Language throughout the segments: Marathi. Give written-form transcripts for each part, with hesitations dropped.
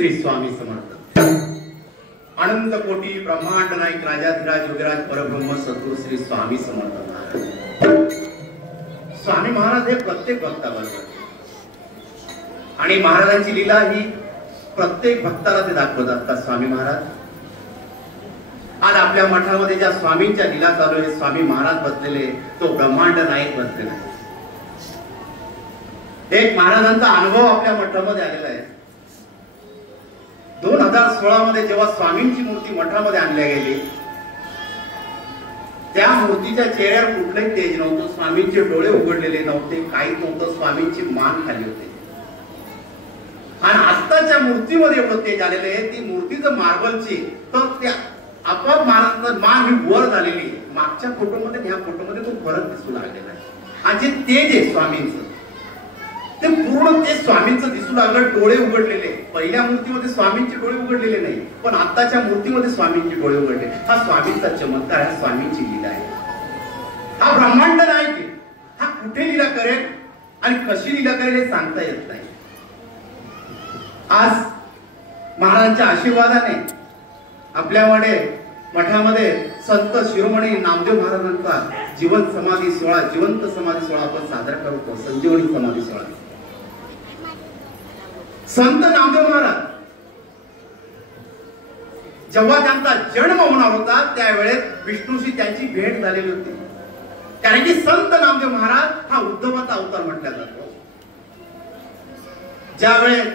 श्री स्वामी समर्थ. अनंत कोटी ब्रह्मांड नायक राजाधिराज योगीराज परब्रह्म सद्गुरू श्री स्वामी समर्थ महाराज. स्वामी महाराज हे प्रत्येक भक्ताबरोबर आणि महाराजांची लीला ही प्रत्येक भक्ताला ते दाखवत असतात. स्वामी महाराज आज आपल्या मठामध्ये ज्या स्वामींच्या लीला चालू आहे, स्वामी महाराज बसलेले, तो ब्रह्मांड नायक बसलेला आहे. एक महाराजांचा अनुभव आपल्या मठामध्ये आलेला आहे. 2016 मध्ये जेव्हा स्वामींची मूर्ती मठामध्ये आणल्या गेली, त्या मूर्तीच्या चेहऱ्यावर कुठलंही तेज नव्हतं, स्वामींचे डोळे उघडलेले नव्हते, काहीच नव्हतं, स्वामींची मान खाली होती. आणि आत्ताच्या मूर्तीमध्ये एवढं तेज आलेले आहे, ती मूर्ती जर मार्बलची तर त्या आपोआप महाराजांचं मान ही वर झालेली. मागच्या फोटोमध्ये ह्या फोटोमध्ये तो फरक दिसू लागलेला आहे. आणि जे तेज आहे स्वामींचं ते पूर्ण ते स्वामींचं दिसू लागलं. डोळे उघडलेले, पहिल्या मूर्तीमध्ये स्वामींचे डोळे उघडलेले नाही, पण आत्ताच्या मूर्तीमध्ये स्वामींचे डोळे उघडले. हा स्वामींचा चमत्कार, हा स्वामींची लीला आहे. हा ब्रह्मांड नायक आहे. हा कुठे लीला करेल आणि कशी लीला करेल हे सांगता येत नाही. आज महाराजांच्या आशीर्वादाने आपल्याकडे मठामध्ये संत शिरोमणी नामदेव महाराजांचा जिवंत समाधी सोहळा आपण साजरा करतो. संजीवनी समाधी सोहळा. संत नामदेव महाराज जेव्हा त्यांचा जन्म होणार होता त्यावेळेस विष्णूशी त्यांची भेट झालेली होती. कारण की संत नामदेव महाराज हा उद्धवाचा अवतार म्हटला जातो. ज्यावेळेस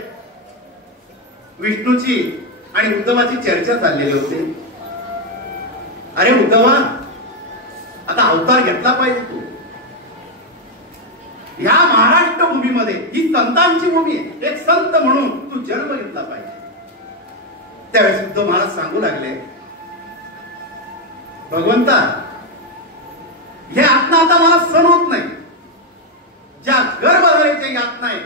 विष्णूची आणि उद्धवाची चर्चा चाललेली होती, अरे उद्धवा, आता अवतार घेतला पाहिजे तू. ह्या महाराष्ट्र भूमीमध्ये ही संतांची भूमी आहे, एक संत म्हणून तू जन्म घेतला पाहिजे. त्यावेळेस उद्धव महाराज सांगू लागले, भगवंता, हे यातना आता मला सहन होत नाही. ज्या गर्भधारेच्या यातना आहे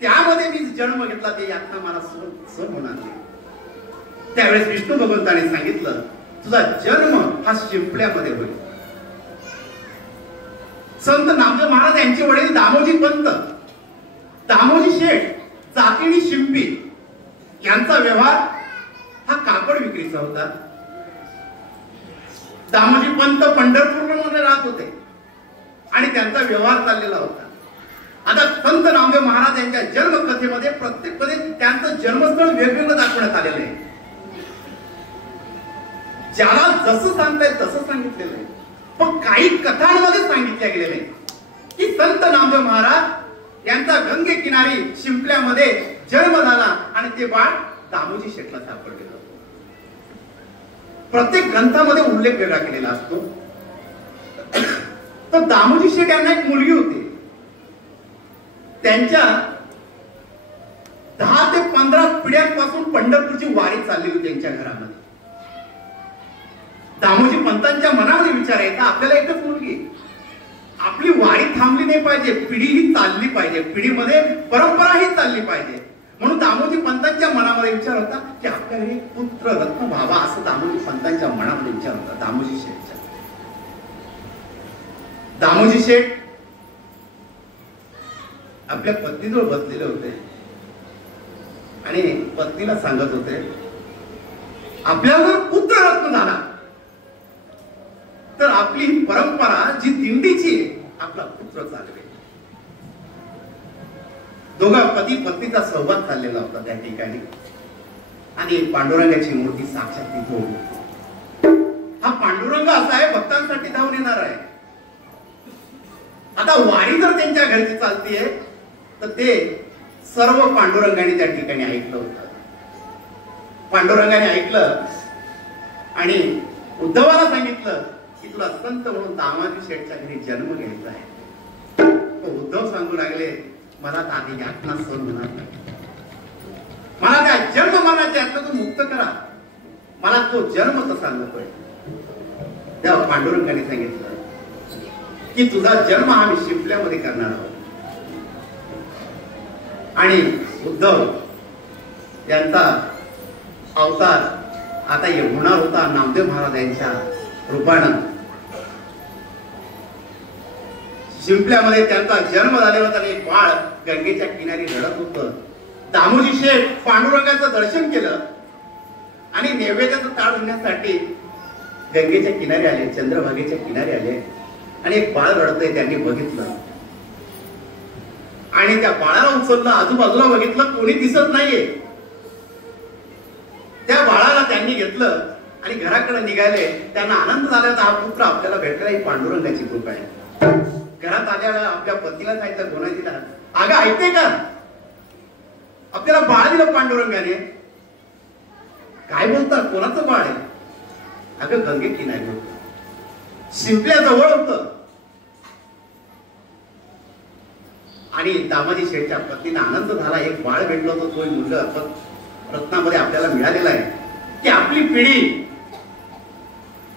त्यामध्ये मी जन्म घेतला, ते यातना मला सहन होणार नाही. त्यावेळेस विष्णू भगवंताने सांगितलं, तुझा जन्म हा शिंपल्यामध्ये होईल. संत नामदेव महाराज यांचे वडील दामोजी पंत, दामोजी शेठ, चाकिणी शिंपी यांचा व्यवहार हा कापड विक्रीचा होता. दामोजी पंत पंढरपूरमध्ये राहत होते आणि त्यांचा व्यवहार चाललेला होता. आता संत नामदेव महाराज यांच्या जन्मकथेमध्ये प्रत्येक मध्ये त्यांचं जन्मस्थळ वेगवेगळं दाखवण्यात आलेलं आहे. ज्याला जसं सांगताय तसं सांगितलेलं आहे, पण काही कथांमध्ये सांगितल्या गेलेलं आहे की संत नामदेव महाराज यांचा गंगे किनारी शिंपल्यामध्ये जन्म झाला आणि ते बाळ दामोजी शेठला सापडलेलं. प्रत्येक ग्रंथामध्ये उल्लेख वेगळा केलेला असतो. तर दामोजी शेठ यांना एक मुलगी होती. त्यांच्या 10 ते 15 पिढ्यांपासून पंढरपूरची वारी चालली होती त्यांच्या घरामध्ये. दामोजी पंतांच्या मनामध्ये विचार यायचा, आपल्याला एकच मुलगी, आपली वारी थांबली नाही पाहिजे, पिढी ही चालली पाहिजे, पिढीमध्ये परंपरा ही चालली पाहिजे. म्हणून दामोजी पंतांच्या मनामध्ये विचार होता की आपल्या घरी पुत्र रत्न व्हावा, असं दामोजी पंतांच्या मनामध्ये विचार होता. दामोजी शेठच्या दामोजी शेठ आपल्या पत्नीजवळ बसलेले होते आणि पत्नीला सांगत होते, आपल्याला जर पुत्र रत्न झाला तर आपली परंपरा जी दिंडीची आपला पुत्र चालवेल. दोघा पती पत्नीचा संवाद चाललेला होता त्या ठिकाणी आणि पांडुरंगाची मूर्ती साक्षात तिथे होती. हा पांडुरंग असा आहे, भक्तांसाठी धावून येणार आहे. आता वारी जर त्यांच्या घरची चालतीये तर ते सर्व पांडुरंगाने त्या ठिकाणी ऐकलं होतं. पांडुरंगाने ऐकलं आणि उद्धवाला सांगितलं की तुला संत म्हणून दामोजी शेठच्या घरी जन्म घ्यायचा आहे. उद्धव सांगू लागले, मला आधी यातना सहन होणार नाही, मला त्या जन्ममानाच्या यातनातून मुक्त करा, मला तो जन्म तसा नकोय. तेव्हा पांडुरंगाने सांगितलं की तुझा जन्म आम्ही शिंपल्यामध्ये करणार आहोत. आणि उद्धव यांचा अवतार आता होणार होता नामदेव महाराज यांच्या रूपानं. शिंपल्यामध्ये त्यांचा जन्म झालेला होता आणि बाळ गंगेच्या किनारी रडत होतं. दामोजी शेठ पांडुरंगाचं दर्शन केलं आणि नैवेद्याचं ताट धुण्यासाठी गंगेच्या किनारी आले, चंद्रभागेच्या किनारी आले आणि एक बाळ रडतंय त्यांनी बघितलं आणि त्या बाळाला उचललं, आजूबाजूला बघितलं, कोणी दिसत नाहीये. त्या बाळाला त्यांनी घेतलं आणि घराकडे निघाले. त्यांना आनंद झाला, हा पुत्र आपल्याला भेटला, ही पांडुरंगाची कृपा आहे. घरात आल्याला आपल्या पतीला सांगितलं, गोना दिला, अगं ऐकते का, आपल्याला बाळ दिलं पांडुरंगाने. काय बोलतात, कोणाचं बाळ आहे? अगं गंगे किनारी होत, शिंपल्या जवळ होत. आणि दामाजी शेठच्या पत्नीला आनंद झाला, एक बाळ भेटलं होतं, तो मुलगा रत्नामध्ये आपल्याला मिळालेला आहे. की आपली पिढी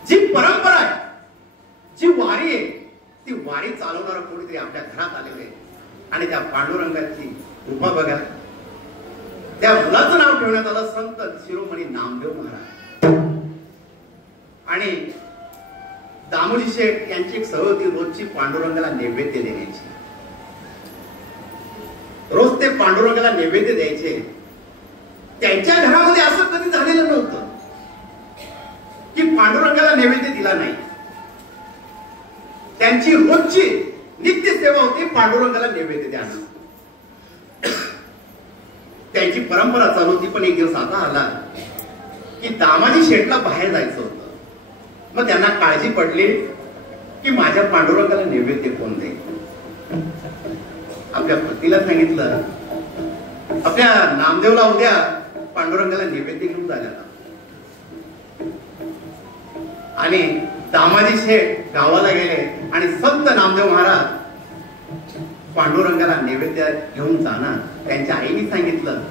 जी परंपरा आहे, जी वारी आहे, ती वारी चालवणारं कोणीतरी आपल्या घरात आलेलं आहे. आणि त्या पांडुरंगाची कृपा बघा, त्या मुलाचं नाव ठेवण्यात आलं संत शिरोमणी नामदेव महाराज. आणि दामोजी शेठ यांची एक सवय होती, रोजची पांडुरंगाला नैवेद्य देण्याची. रोज ते पांडुरंगाला नैवेद्य द्यायचे. त्यांच्या घरामध्ये असं कधी झालेलं नव्हतं की पांडुरंगाला नैवेद्य दिला नाही. त्यांची रोजची नित्य सेवा होती, पांडुरंगाला नैवेद्य द्यायला. त्यांची परंपरा चालू होती. पण एक दिवस असा आला की दामाजी शेठला बाहेर जायचं होतं. मग त्यांना काळजी पडली की माझ्या पांडुरंगाला नैवेद्य कोण देईल. आपल्या पतीला सांगितलं, आपल्या नामदेवला उद्या पांडुरंगाला नैवेद्य घेऊन जायला. आणि दामाजी शेठ गावाला गेले आणि संत नामदेव महाराज पांडुरंगाला नैवेद्य घेऊन जाणार. त्यांच्या आईने सांगितलं,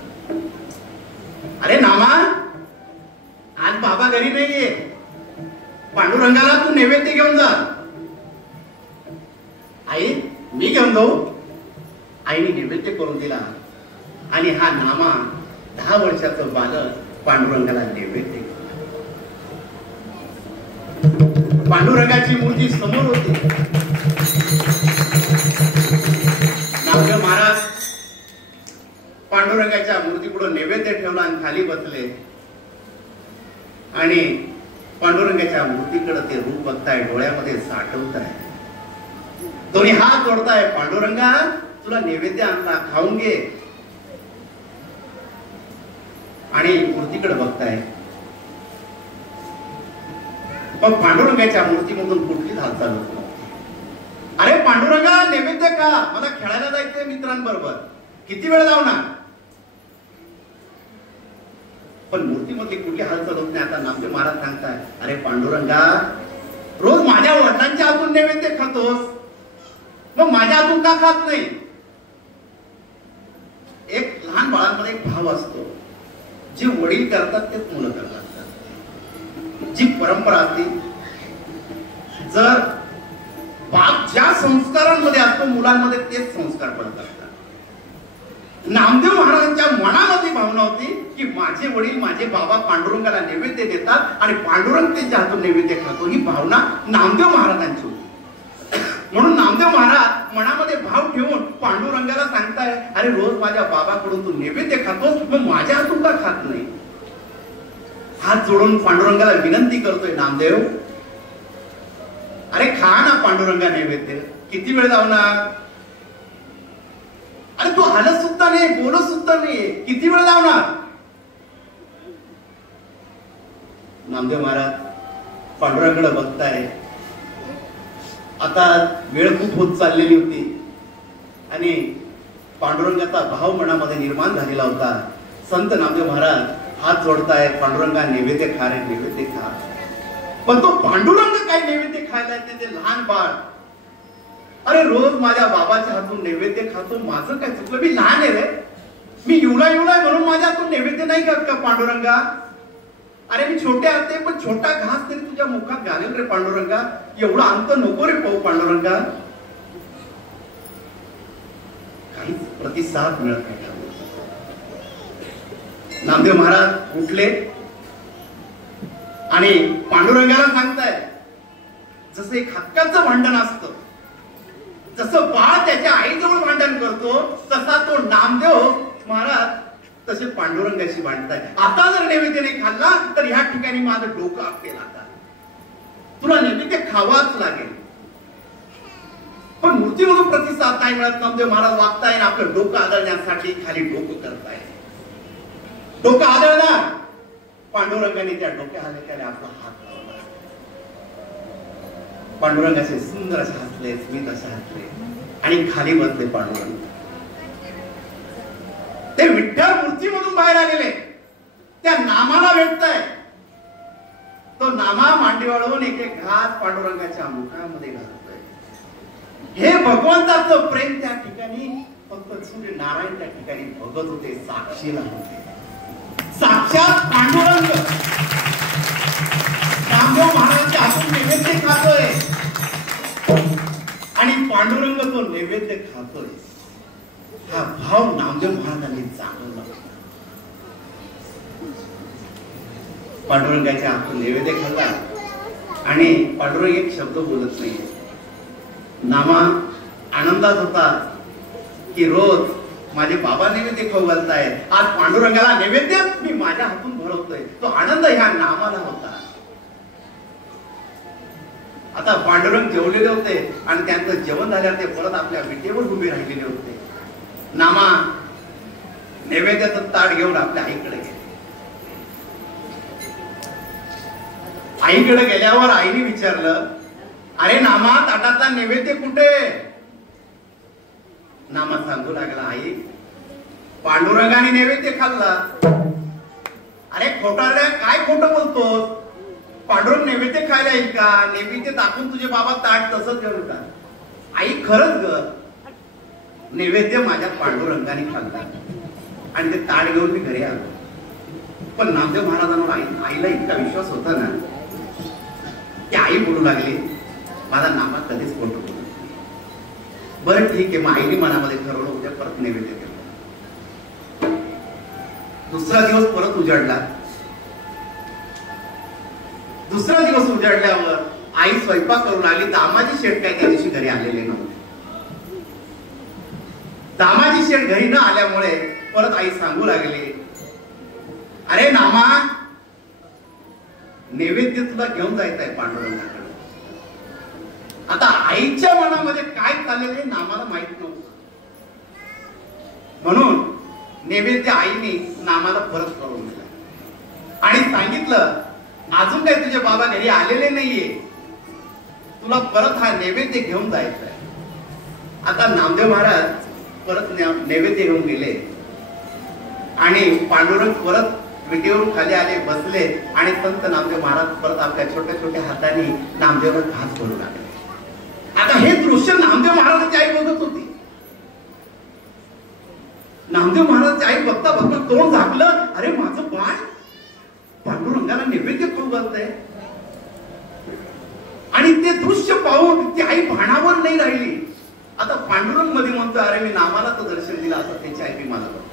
अरे नामा, आज बाबा घरी नाहीये, पांडुरंगाला तू नैवेद्य घेऊन जा. आई, मी घेऊन जाऊ. आईने नैवेद्य करून दिला आणि हा नामा 10 वर्षाचं बालक पांडुरंगाला नैवेद्य. पांडुरंगाची मूर्ती समोर होती. नामदेव महाराज पांडुरंगाच्या मूर्तीपुढे नैवेद्य ठेवला आणि खाली बसले. आणि पांडुरंगाच्या मूर्तीकडे ते रूप बघताय, डोळ्यामध्ये साठवताय, दोन्ही हात जोडताय. पांडुरंगा, तुला नैवेद्य आणला, खाऊन घे. आणि मूर्तीकडे बघताय. पण पांडुरंगाच्या मूर्तीमधून कुठलीच हालचाल होत नव्हती. अरे पांडुरंगा, नैवेद्य का, मला खेळायला जायचंय मित्रांबरोबर, किती वेळ लावणार. पण मूर्तीमधली कुठली हालचाल होत नाही. आता नामदेव महाराज सांगताय, अरे पांडुरंगा, रोज माझ्या वडिलांच्या हातून नैवेद्य खातोस, मग माझ्या हातून का खात नाही. एक लहान बाळांमध्ये एक भाव असतो, जे वडील करतात तेच मुलं करतात. जी परंपरा असते, जर बाप ज्या संस्कारांमध्ये असतो, मुलांमध्ये तेच संस्कार पडत असतात. नामदेव महाराजांच्या मनामध्ये भावना होती की माझे वडील, माझे बाबा पांडुरंगाला नैवेद्य देतात आणि पांडुरंग त्यांच्या हातून नैवेद्य खातो, ही भावना नामदेव महाराजांची होती. म्हणून नामदेव महाराज मनामध्ये भाव ठेवून पांडुरंगाला सांगताय, अरे रोज माझ्या बाबाकडून तू नैवेद्य खातोस, मग माझ्या हातून का खात नाही. हात जोडून पांडुरंगाला विनंती करतोय, नामदेव, अरे खा ना पांडुरंगा नैवेद्य, किती वेळ लावणार. अरे तू हालत सुद्धा नाही, बोलत सुद्धा नाहीये, किती वेळ लावणार. नामदेव महाराज पांडुरंगाकडे बघताय. आता वेळ खूप होत चाललेली होती आणि पांडुरंगाचा भाव मनामध्ये निर्माण झालेला होता. संत नामदेव महाराज हात जोडताय, पांडुरंगा नैवेद्य खा रे, नैवेद्य खा. पण तो पांडुरंग काय नैवेद्य खायला येते, ते लहान बाळ. अरे रोज माझ्या बाबाच्या हातून नैवेद्य खातो, माझं काय चुकलं, मी लहान आहे रे, मी युला म्हणून माझ्या हातून नैवेद्य नाही खात का पांडुरंगा. अरे मी छोटे हाते, पण छोटा घास तरी तुझ्या मुखात घालेल रे पांडुरंगा, एवढा अंत नको रे पाहू पांडुरंगा. काहीच प्रतिसाद मिळत नाही. नामदेव महाराज उठले आणि पांडुरंगाला सांगताय, जसं एक हक्काचं भांडण असतं, जसं बाळ त्याच्या आईजवळ भांडण करतो, तसा तो नामदेव महाराज तसे पांडुरंगाशी भांडताय. आता जर नैवेद्य नाही खाल्ला तर ह्या ठिकाणी माझं डोकं आपटेल. आता तुला नैवेद्य खावाच लागेल. पण मूर्तीमधून प्रतिसाद नाही मिळत. नामदेव महाराज वागताय आणि आपलं डोकं आदळण्यासाठी खाली डोकं करताय. डोकं आदळणार, पांडुरंगाने त्या डोक्या हालक्याने आपला हात लावला. पांडुरंग असे सुंदर असे हसले, स्मित असे हसले आणि खाली बसले. पांडुरंग ते विठ्ठल मूर्तीमधून बाहेर आलेले त्या नामाला भेटताय. तो नामा मांडी वाढवून एक एक घास पांडुरंगाच्या मुखामध्ये घालतोय. हे भगवंताचं प्रेम त्या ठिकाणी फक्त सूर्य नारायण त्या ठिकाणी बघत होते, साक्षीला होते. साक्षात पांडुरंग नामदेव महाराजांच्या हातून नैवेद्य खातोय आणि पांडुरंग तो नैवेद्य खातोय. हा भाव नामदेव महाराजांनी जाणवला. पांडुरंगाच्या हातून नैवेद्य खाल्ला आणि पांडुरंग एक शब्द बोलत नाही. नामा आनंदात होता की रोज माझे बाबा नैवेद्य खाऊ घालताय, आज पांडुरंगाला नैवेद्य मी माझ्या हातून भरवतोय. तो आनंद ह्या नामाला होता. आता पांडुरंग जेवलेले होते आणि त्यांचं जेवण झाल्यावर ते परत आपल्या विटेवर उभे राहिलेले होते. नामा नैवेद्याचं ताट घेऊन आपल्या आईकडे गेले. आईकडे गेल्यावर आईने विचारलं, अरे नामा ताटातला नैवेद्य कुठे? नामा सांगू लागला, आई पांडुरंगाने नैवेद्य खाल्ला. अरे खोटारड्या, काय खोटं बोलतोस? पांडुरंग नैवेद्य खायला येईल का? नैवेद्य दाखवून तुझे बाबा ताट तसंच घेऊन का? आई खरंच ग, नैवेद्य माझ्या पांडुरंगाने खाल्ला आणि ते ताट घेऊन मी घरी आलो. पण नामदेव महाराजांवर आईला इतका विश्वास होता ना की आई बोलू लागली, माझा नामा कधीच खोटं बोलत नाही. बरं ठीक आहे. मग आईने मनामध्ये ठरवलं, उद्या परत नैवेद्य केलं. दुसरा दिवस परत उजाडला. दुसरा दिवस उजाडल्यावर आई स्वयंपाक करून आली. दामाजी शेठ काय त्या दिवशी घरी आलेले नव्हते. दामाजी शेठ घरी न आल्यामुळे परत आई सांगू लागली, अरे नामा नैवेद्य तुला घेऊन जायचं आहे पांडुरंगाकडे. आता आईच्या मनामध्ये काय चाललेलं हे नामाला माहित नव्हतं. म्हणून नैवेद्य आईने नामाला परत करून दिला आणि सांगितलं, अजून काय तुझे बाबा घरी आलेले नाहीये, तुला परत हा नैवेद्य घेऊन जायचं आहे. आता नामदेव महाराज परत नैवेद्य घेऊन गेले आणि पांडुरंग परत विटेवरून खाली आले, बसले आणि संत नामदेव महाराज परत आपल्या छोट्या छोट्या हाताने नामदेवाला घास करू लागले. आता हे दृश्य नामदेव महाराजांची आई बघत होती. नामदेव महाराजांची आई बघता बघता तोंड झाकलं, अरे माझं बाळ पांडुरंगाला नैवेद्य खाऊ घालतंय. आणि ते दृश्य पाहून ती आई भानावर नाही राहिली. आता पांडुरंग मध्ये म्हणतो, अरे मी नामाला तर दर्शन दिलं, आता त्याची आई मला बघते.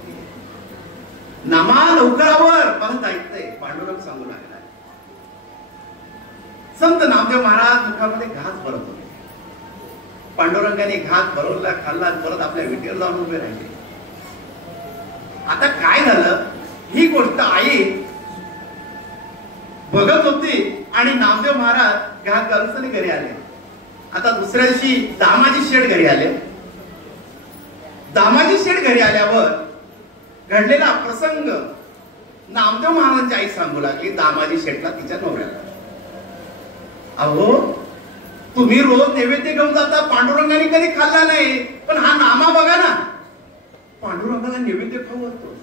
नामा लवकरावर मला जायचंय, पांडुरंग सांगू लागला. संत नामदेव महाराज मुखामध्ये घास भरत होते. पांडुरंगाने घास भरवला, खाल्ला, परत आपल्या विटेवर जाऊन उभे राहिले. आता काय झालं, ही गोष्ट आई बघत होती आणि नामदेव महाराज घास घालून घरी आले. आता दुसऱ्या दिवशी दामाजी शेठ घरी आले. दामाजी शेठ घरी आल्यावर घडलेला प्रसंग नामदेव महाराजांची आई सांगू लागली दामाजी शेठला, तिच्या नवऱ्याला, अहो तुम्ही रोज नैवेद्य घेऊन जाता, पांडुरंगाने कधी खाल्ला नाही, पण हा नामा बघा ना, पांडुरंगाला नैवेद्य खाऊ घालतो.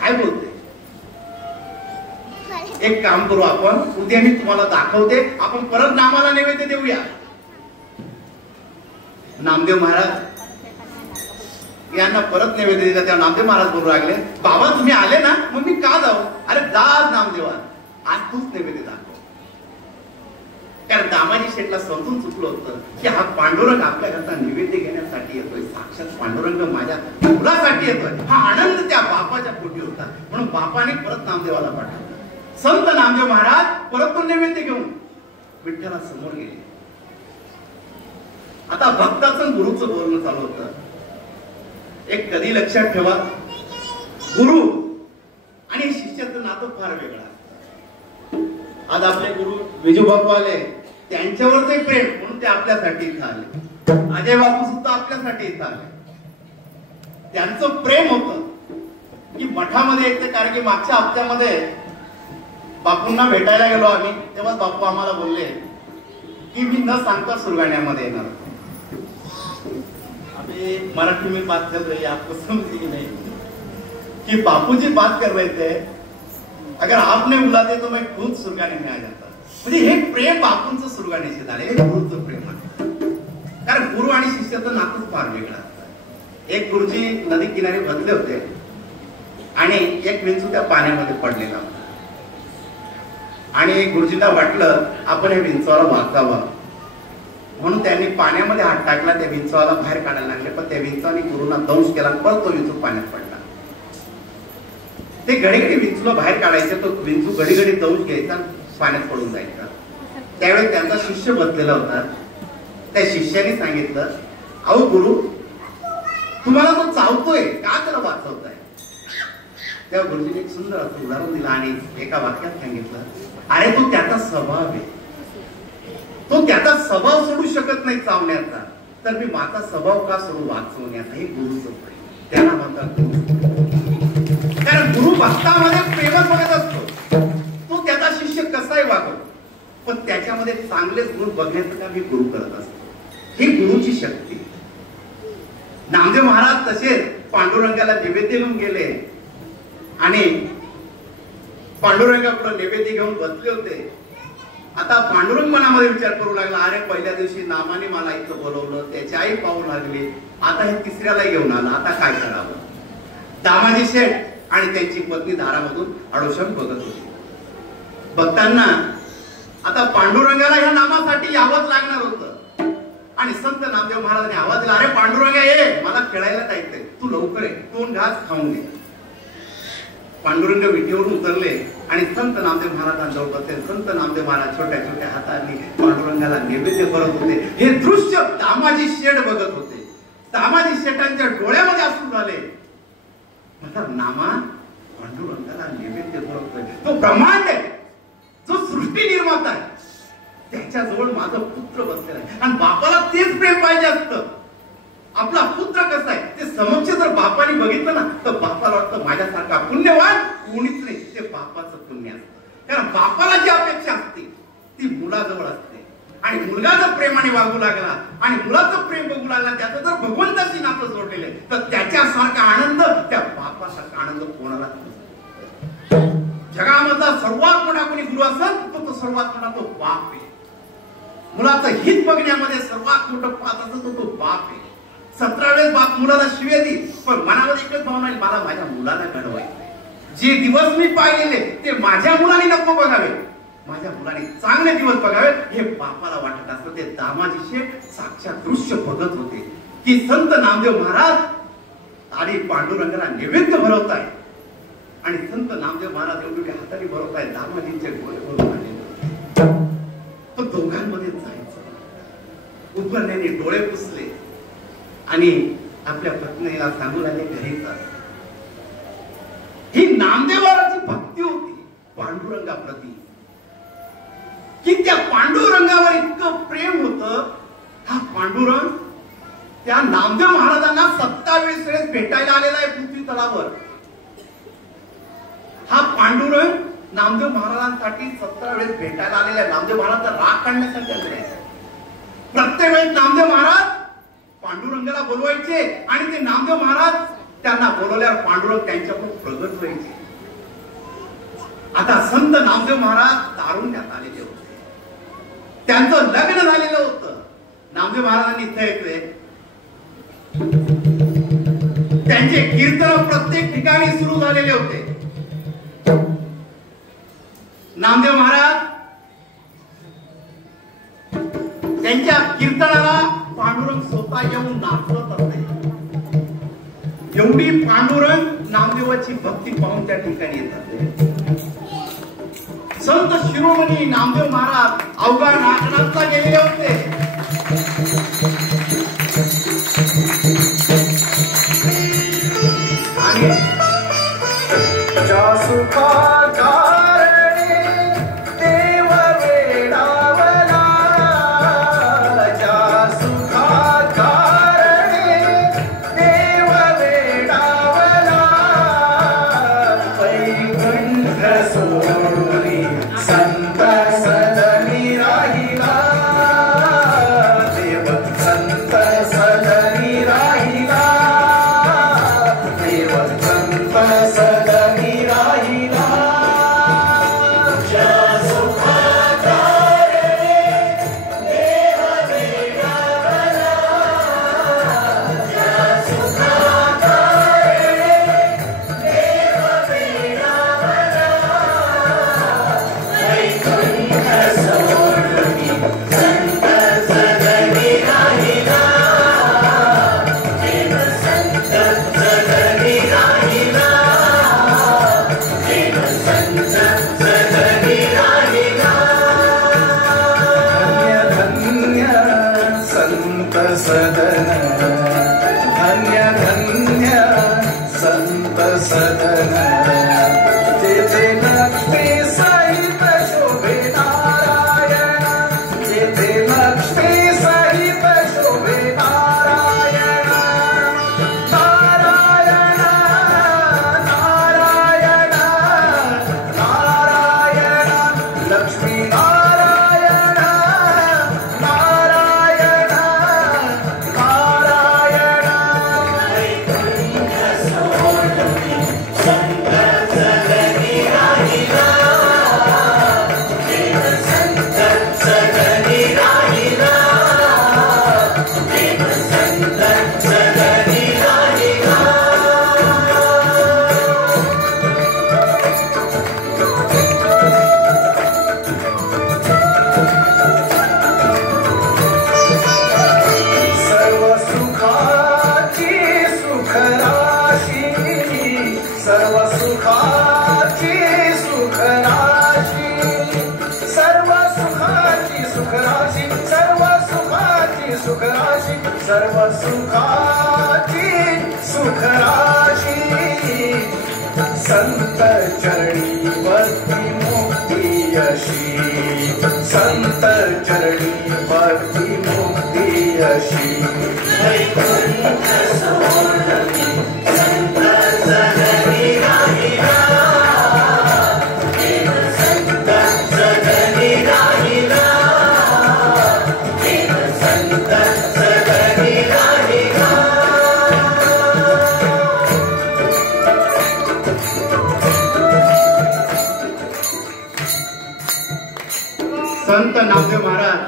काय बोलते? एक काम करू आपण, उद्या मी तुम्हाला दाखवते, आपण परत नामाला नैवेद्य देऊया. नामदेव महाराज यांना परत नैवेद्य दिला. तेव्हा नामदेव महाराज बोलू लागले, बाबा तुम्ही आले ना, मग मी का जाऊ? अरे जा नामदेवा, आज तूच नैवेद्य दाखव. कारण दामाजी शेठला समजून चुकलं होतं की हा पांडुरंग आपल्याकरता नैवेद्य घेण्यासाठी येतोय, साक्षात पांडुरंग माझ्या मुलासाठी येतोय. हा आनंद त्या बापाच्या पोटी होता. म्हणून बापाने परत नामदेवाला पाठवलं. संत नामदेव महाराज परत तो नैवेद्य घेऊन विठ्ठला समोर गेले. आता भक्ताचं गुरुचं बोलणं चालू होतं. एक कधी लक्षात ठेवा, गुरु आणि शिष्याचं नातं फार वेगळं असतं. आज आपले गुरु विजू बापू आले, त्यांच्यावरचे प्रेम म्हणून ते आपल्यासाठी इथं आले. अजय बापू सुद्धा आपल्यासाठी इथं आले. त्यांचं प्रेम होतं की मठामध्ये येते, कारण की मागच्या हप्त्यामध्ये बापूंना भेटायला गेलो आम्ही, तेव्हा बापू आम्हाला बोलले कि मी न सांगता सुरगाण्यामध्ये येणार. अभी मराठी में बात कर रही है, आपको समझ ही नहीं कि बापू जी बात कर रहे थे, अगर आपने बुलाते तो मैं खुद सुरगाणे में आ जाता. म्हणजे हे प्रेम बापूंचं सुरगाण्याशी झाले, हे गुरुचं प्रेम आहे. कारण गुरु आणि शिष्याचं नातंच फार वेगळं असतं. एक गुरुजी नदी किनारी बसले होते आणि एक विंचू त्या पाण्यामध्ये पडलेला होता आणि गुरुजींना वाटलं आपण हे विंचवाला वाचावं, म्हणून त्यांनी पाण्यामध्ये हात टाकला, त्या विंचवाला बाहेर काढायला लागले. पण त्या विंचवाने गुरुंना दंश केला, परत तो विंचू पाण्यात पडला. ते घडी विंचूला बाहेर काढायचे, तो विंचू घडी दंश घ्यायचा, पाण्यात पडून जायचा. त्यावेळी त्यांचा शिष्य बसलेला होता. त्या शिष्याने सांगितलं, अहो गुरु, तुम्हाला तो चावतोय का, त्याला वाचवताय? तेव्हा गुरुजीने एक सुंदर असं उदाहरण दिलं आणि एका वाक्यात सांगितलं, अरे तो त्याचा स्वभाव आहे, तो त्याचा स्वभाव सोडू शकत नाही चावण्याचा, तर मी माझा स्वभाव का सोडू वाचवण्याचा? हे गुरुचं प्रेम, त्याला म्हणतात गुरु. कारण गुरु भक्तामध्ये प्रेमच बघत असतो, तो त्याचा शिष्य कसाही वागव, पण त्याच्यामध्ये चांगलेच गुण बघण्याचं काम मी गुरु करत असतो. ही गुरुची शक्ती. नामदेव महाराज तसेच पांडुरंगाला नैवेद्य घेऊन गेले आणि पांडुरंगापुढे नैवेद्य घेऊन बसले होते. आता पांडुरंग मनामध्ये विचार करू लागला, अरे पहिल्या दिवशी नामाने मला इथं बोलवलं, त्याची आई पाहू लागली, आता हे तिसऱ्याला घेऊन आला, आता काय करावं? दामाजी शेठ आणि त्यांची पत्नी दारामधून आडोशात बघत होती. बघताना आता पांडुरंगाला ह्या नामासाठी यावंच लागणार होतं आणि संत नामदेव महाराजांनी आवाज दिला, अरे पांडुरंगा ये, मला खेळायला जायचंय, तू लवकर ये, 2 घास खाऊन घे. पांडुरंग विठीवरून उतरले आणि संत नामदेव महाराजांजवळ बसले. संत नामदेव महाराज छोट्या छोट्या हातांनी पांडुरंगाला नैवेद्य करत होते. हे दृश्य दामाजी शेठ बघत होते. दामाजी शेठांच्या डोळ्यामध्ये अश्रू झाले. म्हणतात, नामा पांडुरंगाला नैवेद्य करतोय, तो ब्रह्मांड आहे, जो सृष्टी निर्माता आहे, त्याच्याजवळ माझा पुत्र बसलेला आहे आणि बापाला तेच प्रेम पाहिजे असतं. आपला पुत्र कसा आहे ते समक्ष जर बापाने बघितलं ना, तर बापाला वाटतं माझ्यासारखा पुण्यवान कोणीच नाही, ते बापाचं पुण्य असतं. कारण बापाला जी अपेक्षा असते ती मुलाजवळ असते आणि मुलगा जर प्रेमाने वागू लागला आणि मुलाचं प्रेम बघू लागला, त्याचं जर भगवंताशी नातं जोडलेलं आहे, तर त्याच्यासारखा आनंद, त्या बापासारखा आनंद कोणाला नसतो. जगामधला सर्वात मोठा कोणी गुरु असेल तर तो सर्वात मोठा तो बाप आहे. मुलाचं हित बघण्यामध्ये सर्वात मोठं पाहत असतो तो बाप आहे. 17 वेळेस बाप मुलाला शिव्या देईल, पण मनामध्ये एकच भावना आहे, मला माझ्या मुलाला घडवायचं. जे दिवस मी पाहिलेले ते माझ्या मुलाने नको बघावे, माझ्या मुलाने चांगले दिवस बघावे, हे बापाला वाटत असतं. ते दामाजी शेठ साक्षात दृश्य बघत होते की संत नामदेव महाराज आणि पांडुरंगाला नैवेद्य भरवत आहे आणि संत नामदेव महाराज एवढे हाताने भरवत आहे. दामाजींचे डोळे भरून आलेले. तो दोघांमध्ये जायचं. उपरण्याने डोळे पुसले आणि आपल्या पत्नीला सांगू लागले, घरी जा. ही नामदेवाची भक्ती होती पांडुरंगाप्रती, की त्या पांडुरंगावर इतकं प्रेम होतं. हा पांडुरंग त्या नामदेव महाराजांना 27 वेळेस भेटायला आलेला आहे पृथ्वी तलावर. हा पांडुरंग नामदेव महाराजांसाठी 17 वेळेस भेटायला आलेला आहे. नामदेव महाराजांचा राग काढण्यासाठी आलेला आहे. प्रत्येक वेळेस नामदेव महाराज पांडुरंगाला बोलवायचे आणि ते नामदेव महाराज त्यांना बोलवल्यावर पांडुरंग त्यांच्याकडून प्रगट व्हायचे. आता संत नामदेव महाराज तारुण्यात आलेले होते, त्यांचं लग्न झालेलं होतं. नामदेव महाराजांनी इथे येतोय, त्यांचे कीर्तन प्रत्येक ठिकाणी सुरू झालेले होते. नामदेव महाराज त्यांच्या कीर्तनाला पांडुरंग स्वतः येऊन नाचत असते. एवढी पांडुरंग नामदेवाची भक्ती पाहून त्या ठिकाणी येतात. संत शिरोमणी नामदेव महाराज अवघा नागनाथला गेलेले होते. आणि सदन जेथे लक्ष्मी सहित शोभे नारायण जेथे लक्ष्मी सहित शोभे नारायण नारायण नारायण नारायण लक्ष्मी नारायण नारायण नारायण सर्व सुखाची सुखराशी सर्व सुखाची सुखराशी सर्व सुखाची सुखराशी सर्व सुखाची सुखराशी सर्व सुखाची सुखराशी संत चरणी भक्ती मुक्ती यशी संत चरणी भक्ती मुक्ती यशी वैकुंठ सोडती संत सदनी राहिला देव संत सदनी राहिला देव संत सदनी राहिला संत नामदेव महाराज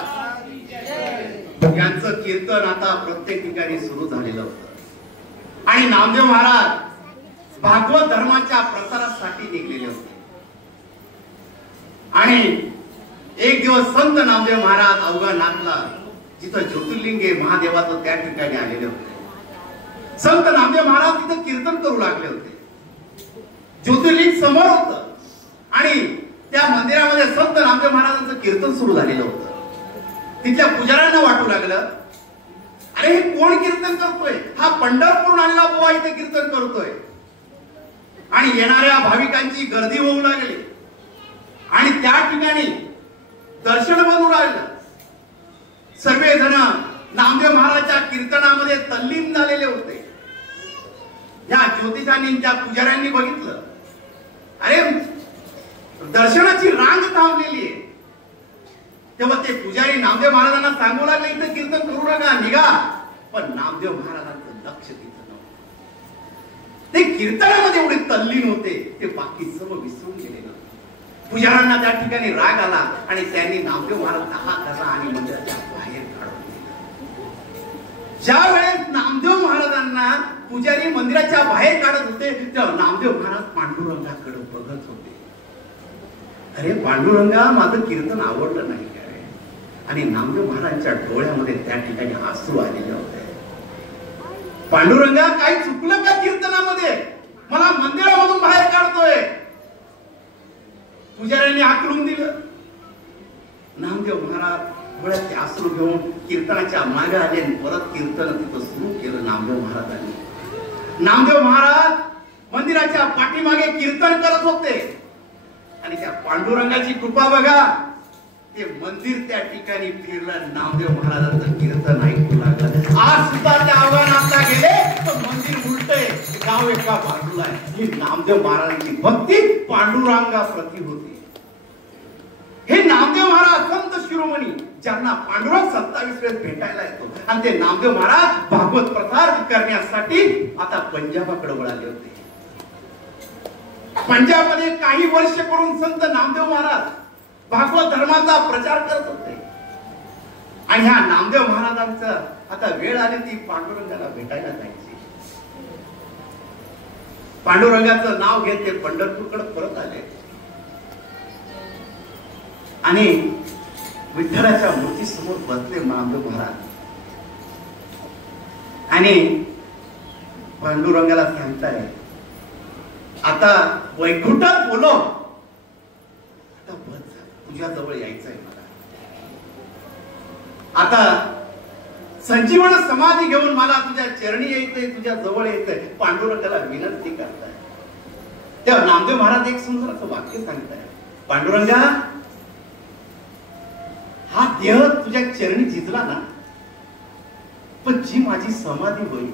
यांचं कीर्तन आता प्रत्येक ठिकाणी सुरू झालेलं होतं आणि नामदेव महाराज भागवत धर्माच्या प्रसारासाठी निघलेले होते. आणि एक दिवस संत नामदेव महाराज अवघडनाथला जिथं ज्योतिर्लिंगे महादेवाचं त्या ठिकाणी आलेले होते. संत नामदेव महाराज तिथं कीर्तन करू लागले होते. ज्योतिर्लिंग समोर होतं आणि त्या मंदिरामध्ये संत नामदेव महाराजांचं कीर्तन सुरू झालेलं होतं. तिथल्या पुजाऱ्यांना वाटू लागलं, अरे हे कोण कीर्तन करतोय? हा पंढरपूर आलेला बुवा इथे कीर्तन करतोय. आणि येणाऱ्या भाविकांची गर्दी होऊ लागली आणि त्या ठिकाणी दर्शन बनू लागलं. सर्वजण नामदेव महाराजांच्या कीर्तनामध्ये तल्लीन झालेले होते. या ज्योतिषांनी त्या पुजाऱ्यांनी बघितलं, अरे दर्शनाची रांग थांबलेली आहे. तेव्हा ते पुजारी नामदेव महाराजांना सांगू लागले, इथं कीर्तन करू नका, निघा. पण नामदेव महाराजांचं लक्ष तिथं नव्हतं. ते कीर्तनामध्ये एवढे तल्लीन होते, ते बाकी सर्व विसरून गेले ना. पुजाऱ्यांना त्या ठिकाणी राग आला आणि त्यांनी नामदेव महाराज दहा करा आणि मंदिराच्या बाहेर काढून दिला. ज्या वेळेस नामदेव महाराजांना पुजारी मंदिराच्या बाहेर काढत होते तेव्हा नामदेव महाराज पांडुरंगाकडे बघत होते. अरे पांडुरंगा, माझं कीर्तन आवडलं नाही काय? आणि नामदेव महाराजांच्या डोळ्यामध्ये त्या ठिकाणी अश्रू आलेले होते. पांडुरंगा, काही चुकलं का कीर्तनामध्ये? मला मंदिरामधून बाहेर काढतोय. पुजाऱ्यांनी आकलून दिलं. नामदेव महाराज डोळ्यात ते अश्रू घेऊन कीर्तनाच्या मागे आले आणि परत कीर्तन तिथं सुरू केलं नामदेव महाराजांनी. नामदेव महाराज मंदिराच्या पाठीमागे कीर्तन करत होते आणि त्या पांडुरंगाची कृपा बघा, ते मंदिर त्या ठिकाणी फिरलं. नामदेव महाराजांचं कीर्तन ऐकू लागलं. आज सुद्धा त्या आव्हानाला गेले तर मंदिर उलटय, गाव एका बाजूला आहे. ही नामदेव महाराजांची भक्ती पांडुरंगाप्रती होती. हे नामदेव महाराज संत शिरोमणी ज्यांना पांडुरंग 27 वेळेस भेटायला येतो आणि ते नामदेव महाराज भागवत प्रसार करण्यासाठी आता पंजाबाकडे वळाले होते. पंजाबमध्ये काही वर्ष करून संत नामदेव महाराज भागवत धर्माचा प्रचार करत होते. आणि ह्या नामदेव महाराजांचा आता वेळ आली ती पांडुरंगाला भेटायला जायची. पांडुरंगाचं नाव घेत ते पंढरपूरकडे परत आले आणि विठ्ठलाच्या मूर्ती समोर बसले नामदेव महाराज आणि पांडुरंगाला सांगताय, आता वैकुंठात बोलो, आता बस तुझ्या जवळ यायचंय मला. आता संजीवन समाधी घेऊन मला तुझ्या चरणी यायचंय, तुझ्या जवळ यायचंय. पांडुरंगाला विनंती करताय. तेव्हा नामदेव महाराज एक सुंदर असं वाक्य सांगताय, पांडुरंगा हा देह तुझ्या चरणी झिजला ना, पण जी माझी समाधी होईल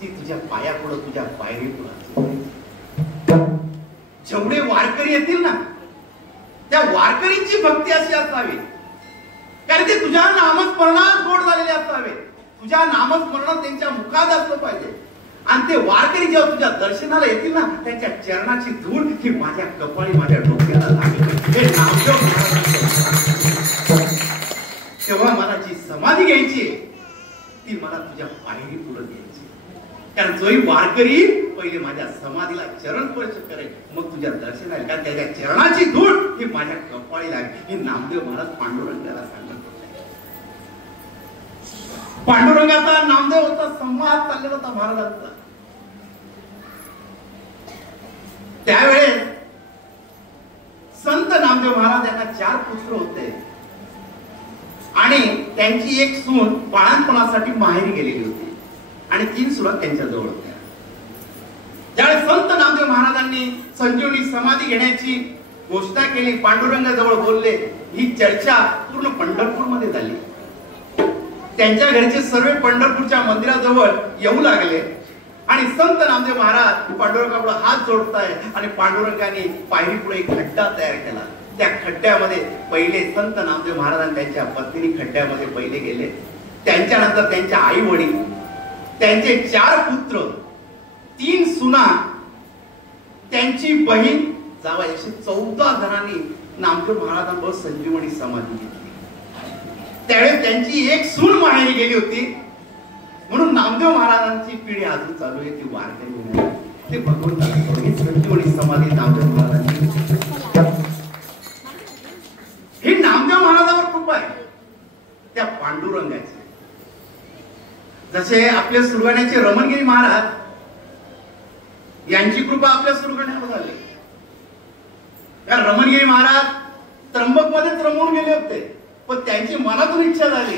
ती तुझ्या पायापुढं, तुझ्या पायरीपुढं. जेवढे वारकरी येतील ना त्या वारकरीची भक्ती अशी असावी, कारण ते तुझ्या नामस्मरणात गोड झालेले असावे, तुझ्या नामस्मरणात त्यांच्या मुखात असलं पाहिजे. आणि ते वारकरी जेव्हा तुझ्या दर्शनाला येतील ना त्यांच्या चरणाची धूळ ही माझ्या कपाळी, माझ्या डोक्याला लागेल. हे नामदेव तेव्हा मला जी समाधी घ्यायची ती मला तुझ्या पायरी पुढे घ्यायची, कारण जोही वारकरी पहिले माझ्या समाधीला चरण स्पर्श करेल मग तुझ्या दर्शनाला, कारण त्याच्या चरणाची धूळ ही माझ्या कपाळी लागेल. हे नामदेव महाराज पांडुरंगाला सांगत होते. पांडुरंगाचा नामदेव होता संवाद चाललेला होता महाराजांचा. त्यावेळेस संत नामदेव महाराज यांना 4 पुत्र होते आणि त्यांची एक सून बाळणपणासाठी माहेरी गेलेली होती आणि 3 सुना त्यांच्या जवळ होत्या. ज्यावेळेस संत नामदेव महाराजांनी संजीवनी समाधी घेण्याची घोषणा केली, पांडुरंगाजवळ बोलले, ही चर्चा पूर्ण पंढरपूरमध्ये झाली. त्यांच्या घरचे सर्व पंढरपूरच्या मंदिराजवळ येऊ लागले आणि संत नामदेव महाराज पांडुरंगापुढे हात जोडताय आणि पांडुरंगाने पायरी पुढे एक खड्डा तयार केला. त्या खड्ड्यामध्ये पहिले संत नामदेव महाराजांनी त्यांच्या पत्नी खड्ड्यामध्ये पहिले गेले. त्यांच्यानंतर त्यांच्या आई वडील, त्यांचे 4 पुत्र, 3 सुना, त्यांची बहीण, जावई असे 14 जणांनी नामदेव महाराजांवर संजीवनी समाधी घेतली. त्यावेळेस त्यांची एक सून माहेरी गेली होती म्हणून नामदेव महाराजांची पिढी अजून चालू आहे, ती वारकरी होणार. ते भगवंताला संजीवनी समाधी नामदेव महाराजांची. ही नामदेव महाराजांवर कृपा आहे त्या पांडुरंगाची. जसे आपले सुरगाण्याचे रमणगिरी महाराज यांची कृपा आपल्या सुरगाण्यावर झाली. कारण रमणगिरी महाराज त्र्यंबक मध्येच रमून गेले होते, पण त्यांची मनातून इच्छा झाली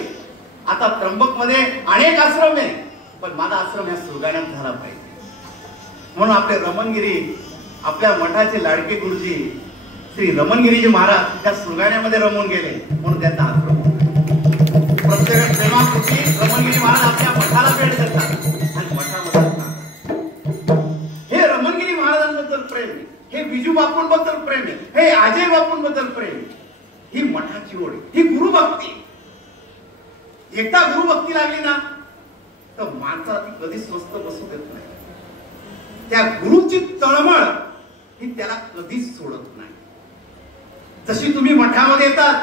आता त्र्यंबक मध्ये अनेक आश्रम आहे पण माझा आश्रम या सुरगाण्यात झाला पाहिजे. म्हणून आपले रमणगिरी, आपल्या मठाचे लाडके गुरुजी श्री रमणगिरीजी महाराज त्या सुरगाण्यामध्ये रमून गेले म्हणून त्यांचा आश्रम. प्रत्येक प्रेमापोटी रमणगिरी महाराज आपल्या मठाला भेट देतात आणि मठामध्ये हे रमणगिरी महाराजांबद्दल प्रेम आहे, हे विजू बापूंबद्दल प्रेम आहे, हे अजय बापूंबद्दल प्रेम आहे. ही मठाची ओढ, ही गुरुभक्ती. एकदा गुरुभक्ती लागली ना तर माणसाला ती कधी स्वस्त बसू देत नाही. त्या गुरुची तळमळ ही त्याला कधीच सोडत नाही. जशी तुम्ही मठामध्ये येतात,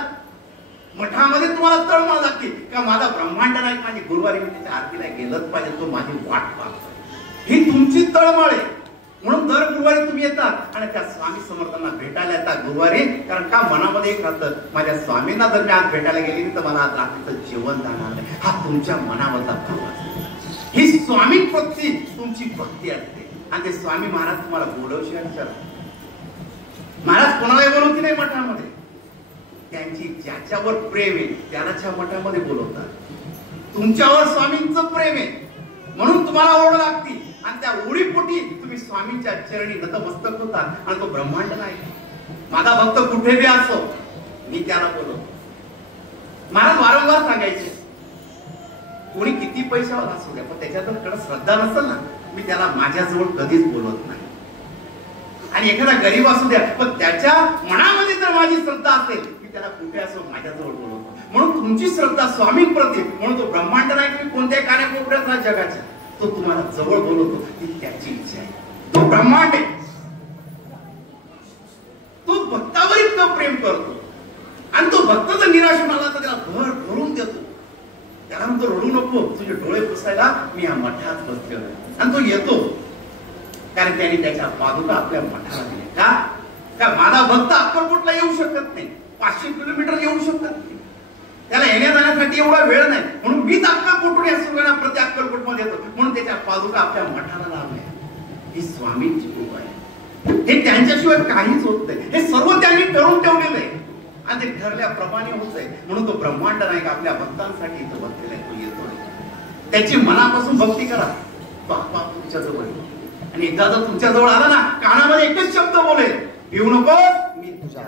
मठामध्ये तुम्हाला तळमळ लागते का माझा ब्रह्मांड नाही, माझी गुरुवारी मी त्याच्या आरतीला गेलंच पाहिजे, तो माझी वाट पाहतो. ही तुमची तळमळ आहे म्हणून दर गुरुवारी तुम्ही येतात आणि त्या स्वामी समर्थांना भेटायला येतात गुरुवारी. कारण का मनामध्ये एक राहतं, माझ्या स्वामींना जर मी आज भेटायला गेली तर मला आज रात्रीचं जेवण जाणार नाही. हा तुमच्या मनामधला प्रवास. ही स्वामी भक्ती तुमची भक्ती असते आणि ते स्वामी महाराज तुम्हाला बोलवशिवाय महाराज कोणालाही बोलवती नाही मठामध्ये. त्यांची ज्याच्यावर प्रेम आहे त्याच्या मठामध्ये बोलवतात. तुमच्यावर स्वामींचं प्रेम आहे म्हणून तुम्हाला ओढ लागती आणि त्या ओढीपोटी तुम्ही स्वामींच्या चरणी नतमस्तक होतात आणि तो ब्रह्मांड नाही. माझा भक्त कुठे बी असो मी त्याला बोलवतो. महाराज वारंवार सांगायचे, कोणी किती पैशावर असू द्या पण त्याच्याकडे श्रद्धा नसेल ना मी त्याला माझ्याजवळ कधीच बोलवत नाही. आणि एखादा गरीब असू द्या पण त्याच्या मनामध्ये जर माझी श्रद्धा असेल मी त्याला कुठे असो माझ्याजवळ बोलवतो. म्हणून तुमची श्रद्धा स्वामींप्रती, म्हणून तो ब्रह्मांड नाही तुम्ही कोणत्याही कानाकोपऱ्यात राहा जगाच्या, तो तुम्हाला जवळ बोलवतो. ती त्याची इच्छा आहे. तो ब्रह्मांड आहे, तो भक्तावर इतकं प्रेम करतो आणि तो भक्त जर निराश आला तर त्याला भर भरून देतो. त्याला म्हणतो रडू नको, तुझे डोळे पुसायला मी या मठात बसलेलो आहे. आणि तो येतो कारण त्याने त्याच्या पादुका आपल्या मठाला दिल्या. का माझा भक्त अक्कलकोटला येऊ शकत नाही, 500 किलोमीटर येऊ शकत नाही, त्याला येण्या जाण्यासाठी एवढा वेळ नाही म्हणून मीच अक्कलकोटून या सुरगाणा प्रति अक्कलकोट मध्ये येतो म्हणून त्याच्या पादुका आपल्या मठाला लावल्या. ही स्वामींची कृपा आहे. हे त्यांच्याशिवाय काहीच होत नाही. हे सर्व त्यांनी ठरवून ठेवलेलं आहे आणि ते ठरल्याप्रमाणे होत आहे. म्हणून तो ब्रह्मांड नाही का आपल्या भक्तांसाठी इथं बसलेला आहे. तो येतो त्याची मनापासून भक्ती करा. बाप्पा तुमच्या जवळ आणि एकदा जर तुमच्या जवळ आला ना, कानामध्ये एकच शब्द बोलेल, भिवू नकोस, मी तुझ्या